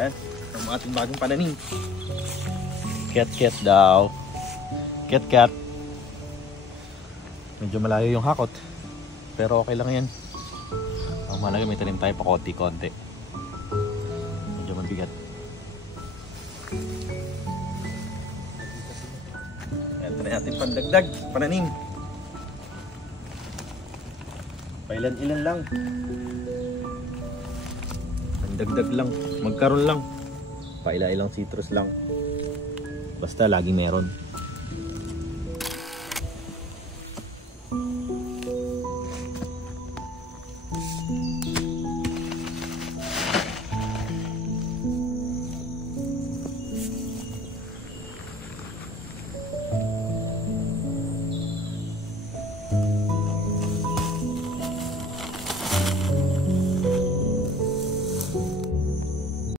Yan, ang ating bagong pananim. Cat daw. Cat. Medyo malayo yung hakot. Pero okay lang yan. Ang mahalaga may tanim tayo pa konti-konti. Medyo mabigat. Ito na natin pandagdag, pananim. Pailan-ilan lang. Pandagdag lang, magkaroon lang. Paila-ilang citrus lang. Basta lagi meron.